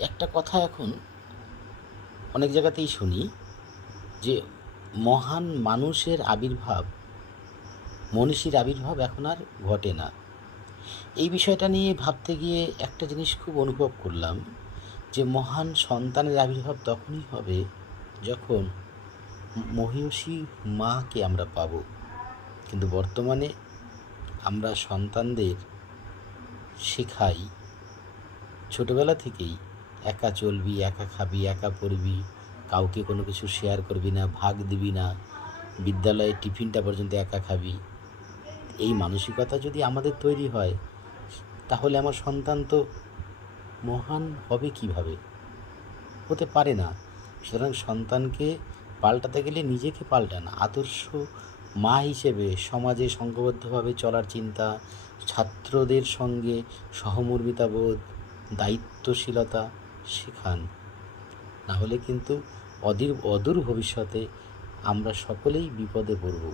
একটা কথা এখন অনেক জায়গাতেই শুনি যে মহান মানুষের আবির্ভাব, মনীষীর আবির্ভাব এখন আর ঘটে না। এই বিষয়টা নিয়ে ভাবতে গিয়ে একটা জিনিস খুব অনুভব করলাম যে মহান সন্তানের আবির্ভাব তখনই হবে যখন মহিষী মাকে আমরা পাব। কিন্তু বর্তমানে আমরা সন্তানদের শেখাই। ছোটবেলা থেকেই একা চলবি, একা খাবি, একা পড়বি, কাউকে কোনো কিছু শেয়ার করবি না, ভাগ দিবি না, বিদ্যালয়ে টিফিনটা পর্যন্ত একা খাবি। এই মানসিকতা যদি আমাদের তৈরি হয়, তাহলে আমার সন্তান তো মহান হবে কীভাবে? হতে পারে না। সুতরাং সন্তানকে পাল্টাতে গেলে নিজেকে পাল্টান। আদর্শ মা হিসেবে সমাজে সংঘবদ্ধভাবে চলার চিন্তা, ছাত্রদের সঙ্গে সহমর্মিতাবোধ, দায়িত্বশীলতা শেখান। নাহলে কিন্তু অধীর অদূর ভবিষ্যতে আমরা সকলেই বিপদে পড়ব।